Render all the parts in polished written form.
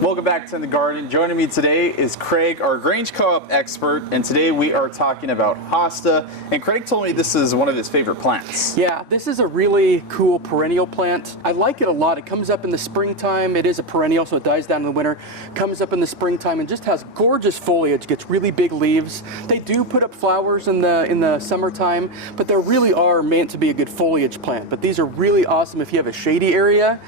Welcome back to In the Garden. Joining me today is Kraig, our Grange Co-op expert, and today we are talking about hosta. And Kraig told me this is one of his favorite plants. Yeah, this is a really cool perennial plant. I like it a lot. It comes up in the springtime. It is a perennial, so it dies down in the winter. Comes up in the springtime and just has gorgeous foliage. Gets really big leaves. They do put up flowers in the summertime, but they really are meant to be a good foliage plant. But these are really awesome if you have a shady area.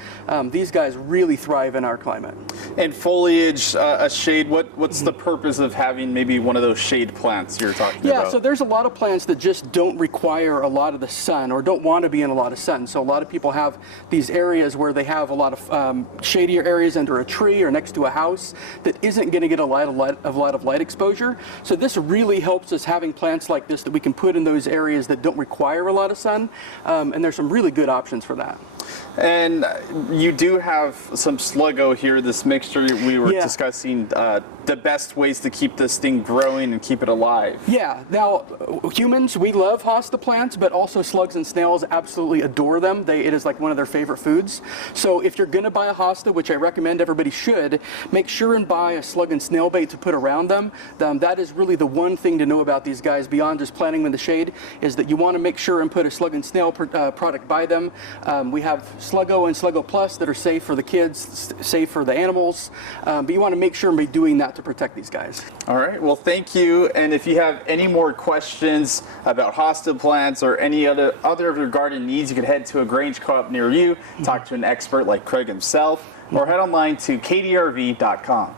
These guys really thrive in our climate. And foliage, a shade, what's the purpose of having maybe one of those shade plants you're talking about? Yeah, so there's a lot of plants that just don't require a lot of the sun or don't want to be in a lot of sun. So a lot of people have these areas where they have a lot of shadier areas under a tree or next to a house that isn't going to get a lot of light exposure. So this really helps us having plants like this that we can put in those areas that don't require a lot of sun. And there's some really good options for that. And you do have some sluggo here, this mixture we were discussing, the best ways to keep this thing growing and keep it alive. Yeah, now humans, we love hosta plants, but also slugs and snails absolutely adore them. It is like one of their favorite foods. So if you're going to buy a hosta, which I recommend everybody should, make sure and buy a slug and snail bait to put around them. That is really the one thing to know about these guys beyond just planting them in the shade, is that you want to make sure and put a slug and snail product by them. We have Sluggo and Sluggo Plus that are safe for the kids, safe for the animals, but you want to make sure and be doing that to protect these guys. All right, well, thank you. And if you have any more questions about hosta plants or any other of your garden needs, you can head to a Grange Co-op near you, talk to an expert like Kraig himself, or head online to kdrv.com.